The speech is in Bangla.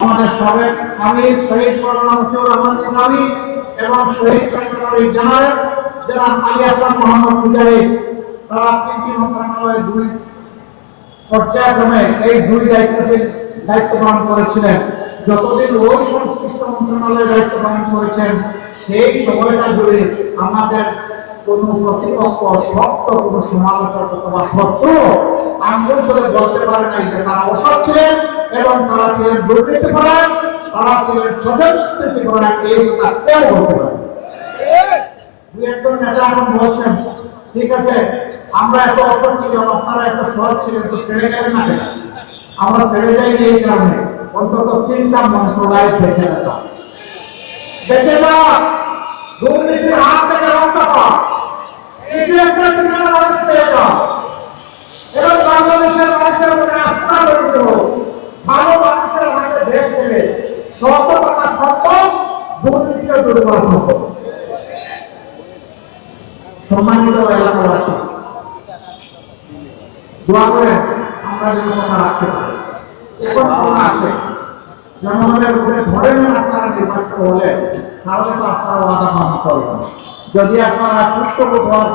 আমাদের সাবেক আমির শহীদ মৌলানা মশিউর রহমান ইসলামী এবং শহীদ সেক্রেটারি জেনারেল জনাব আলী হাসান মোহাম্মদ মুজাহিদ তারা কৃষি মন্ত্রণালয়ে দুই পর্যায়ক্রমে এই দুই দায়িত্ব পালন করেছিলেন। যতদিন ওই সংশ্লিষ্ট মন্ত্রণালয়ে দায়িত্ব পালন করেছেন সেই সময়টা জুড়ে আমাদের কোন প্রতিপক্ষ শক্ত কোন সমালোচনা অথবা সত্য আন্দোলন করে বলতে পারে নাই যে তারা অসৎ ছিলেন এবং তারা ছিলেন দুর্নীতিপরায়ণ, তারা ছিলেন স্বজনপ্রীতিপরায়ণ, এই কথা কেউ বলতে পারে। দুই একজন নেতা এখন বলছেন ঠিক আছে আমরা এত অসৎ ছিলাম আপনারা এত সৎ ছিলেন তো ছেড়ে গেলেন না কেন? আমরা ছেড়ে যাইনি এই কারণে অন্তত তিনটা মন্ত্রণালয় বেঁচে যেত, বেঁচে যাওয়া দুর্নীতির হাত থেকে রক্ষা পাওয়া, এবং বাংলাদেশের মানুষের উপরে আস্থা গঠিত হোক, ভালো মানুষের আমাদের দেশ থেকে শত টাকা সম্ভব, দুর্নীতিকে দূর করা সম্ভব। সম্মানিত এলাকাবাসী, দোয়া করে আমরা যেন কথা রাখতে পারি। এখন করোনা আসে জনগণের উপরে ধরে নেন আপনারা নির্বাচিত হলে তাহলে তো আপনারা ওয়াদা পালন করবেন। যদি আপনারা সুষ্ঠু হওয়ার